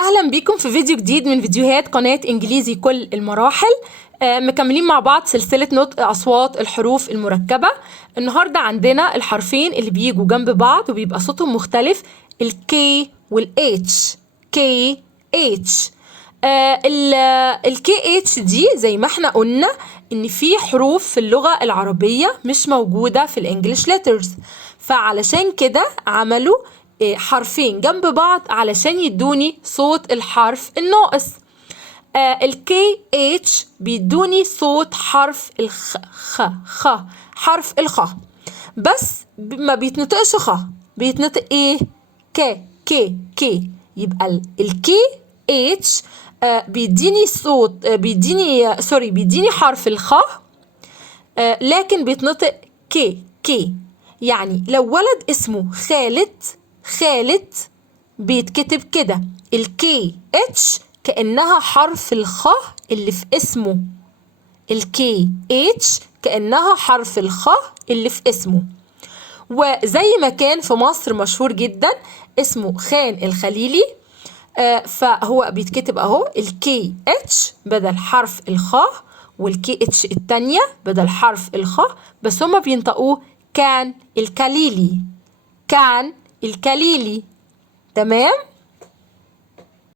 أهلا بيكم في فيديو جديد من فيديوهات قناة إنجليزي كل المراحل. مكملين مع بعض سلسلة نطق أصوات الحروف المركبة. النهاردة عندنا الحرفين اللي بيجوا جنب بعض وبيبقى صوتهم مختلف، ال K وال H. K H. ال KH دي زي ما احنا قلنا إن في حروف في اللغة العربية مش موجودة في الإنجليش ليترز، فعلشان كده عملوا حرفين جنب بعض علشان يدوني صوت الحرف الناقص. ال KH بيدوني صوت حرف الخ حرف الخ، بس ما بيتنطقش خ، بيتنطق ايه؟ ك. يبقى ال KH بيديني صوت بيديني حرف الخ، لكن بيتنطق ك. يعني لو ولد اسمه خالد بيتكتب كده، الكي اتش كأنها حرف الخ اللي في اسمه، الكي اتش كأنها حرف الخ اللي في اسمه. وزي ما كان في مصر مشهور جدا اسمه خان الخليلي، فهو بيتكتب اهو الكي اتش بدل حرف الخ، والكي اتش التانية بدل حرف الخ، بس هما بينطقوه كان الكليلي. تمام؟